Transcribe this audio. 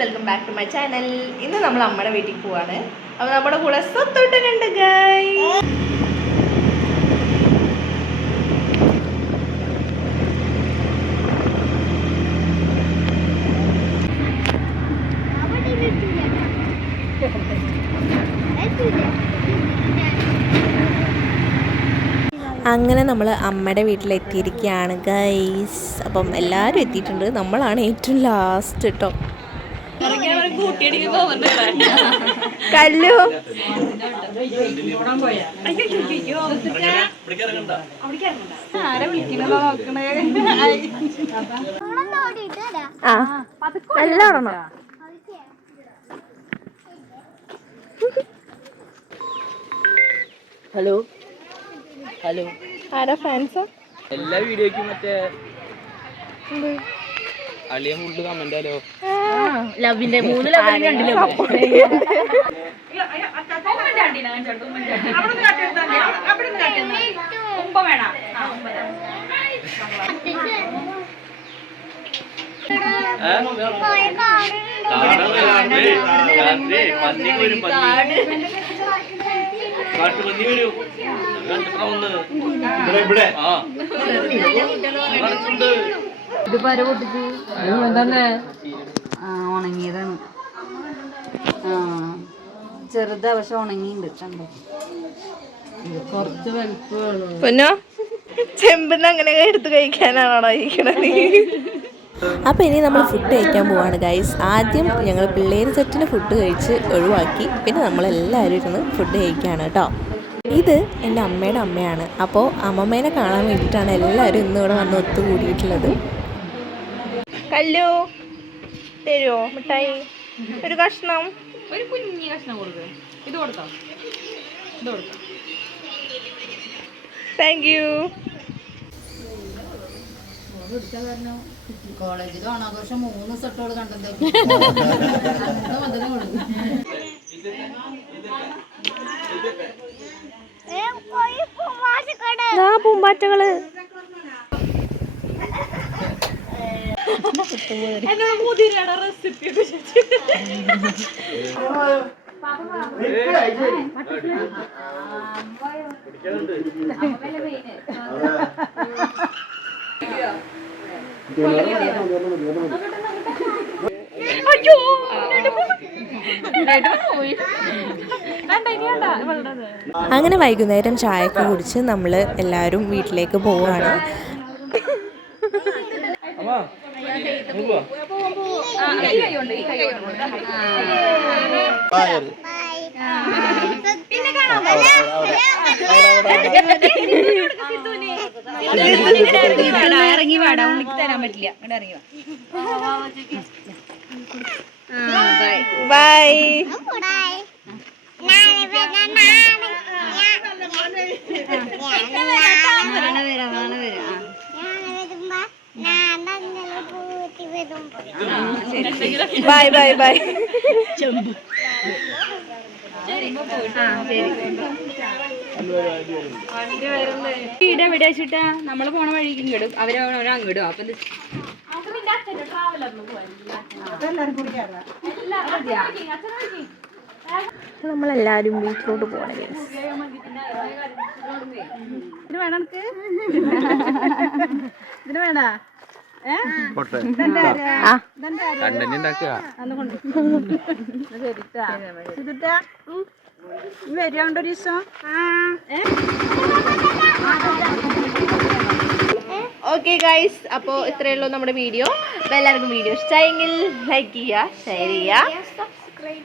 Welcome back to my channel ഇന്ന് നമ്മൾ അമ്മയുടെ വീട്ടിൽ പോവാണ്. അപ്പോൾ നമ്മുടെ കൂടെ സ്വത്തോട്ടനുണ്ട് ഗായ് അങ്ങനെ നമ്മൾ അമ്മയുടെ വീട്ടിലെത്തിയിരിക്കുകയാണ് ഗൈസ് അപ്പം എല്ലാവരും എത്തിയിട്ടുണ്ട്. നമ്മളാണ് ഏറ്റവും ലാസ്റ്റ് കേട്ടോ കല്ലു. ആ നല്ലോണം ഹലോ ഹലോ. ആരാ ഫാൻസാ എല്ലാ വീഡിയോക്കും മറ്റേ അളിയ ഫുള്ള് കമന്റ് ആലോ? ലവിന്റെ മൂന്ന് ലവിലും രണ്ടിലും കാട്ടുപന്നി വരും ഇവിടെ. ആ. നടക്കുന്നുണ്ട്. ഇത് പര പൊട്ടിച്ച്. തന്നെ ആ ഉണങ്ങിയതാണ്. ആ ചെറുതാ പക്ഷെ ഉണങ്ങിയിട്ടുണ്ട് കണ്ടോ? കുറച്ച് വലുപ്പം വേണം. പൊന്നോ? ചെമ്പിന്ന് അങ്ങനെ എടുത്ത് കഴിക്കാനാണോ ഇരിക്കണത്? അപ്പോൾ ഇനി നമ്മൾ ഫുഡ് കഴിക്കാൻ പോവാണ് ഗൈസ് ആദ്യം ഞങ്ങൾ പിള്ളേർ സെറ്റിന് ഫുഡ് കഴിച്ച് ഒഴിവാക്കി. പിന്നെ നമ്മളെല്ലാവരും ഇരുന്ന് ഫുഡ് കഴിക്കുകയാണ് കേട്ടോ. ഇത് എന്റെ അമ്മയുടെ അമ്മയാണ്. അപ്പോൾ അമ്മമ്മേനെ കാണാൻ വേണ്ടിയിട്ടാണ് എല്ലാവരും ഇന്നിവിടെ വന്ന് ഒത്തുകൂടിയിട്ടുള്ളത്. കല്ലു തരുമോ മിഠായി? ഒരു കഷ്ണം. ഒരു കുഞ്ഞി കഷ്ണം കൊടുക്കുക ഇത് കൊടുത്തോ. ഇത് കൊടുത്തോ. താങ്ക് യു കോളേജിൽ ഓണാഘോഷം മൂന്ന് സെട്ടോട് കണ്ടത് ആ പൂമ്പാറ്റകൾ അങ്ങനെ വൈകുന്നേരം ചായയൊക്കെ കുടിച്ച് നമ്മൾ എല്ലാവരും വീട്ടിലേക്ക് പോവുകയാണ്. ഇങ്ങ് പോവാ. ഇറങ്ങി വാടാ ഉണ്ണിക്ക് തരാൻ പറ്റില്ല ഇവിടെ ഇറങ്ങി വാ ബൈ നാളെ വരാം നാളെ വരാം ബൈ ബൈ ബൈ ഇവിടെ എവിടെ വെച്ചിട്ടാ നമ്മൾ പോണ വഴിക്ക് ഇങ്ങോട്ടും അവരെ അങ്ങോട്ടും അപ്പൊ നമ്മളെല്ലാരും വീട്ടിലോട്ട് പോകണേ ഇത് വേണം ഇതിന് വേണ്ട ആ. കണ്ടന്റ് ഉണ്ടാക്കുക വരാണ്ട് ഒരു ദിവസം? Okay guys. അപ്പോൾ ഇത്രയേ ഉള്ളൂ നമ്മുടെ വീഡിയോ. അപ്പോൾ എല്ലാവർക്കും വീഡിയോ ഇഷ്ടമായെങ്കിൽ ലൈക്ക് ചെയ്യുക ഷെയർ ചെയ്യുക. ബൈ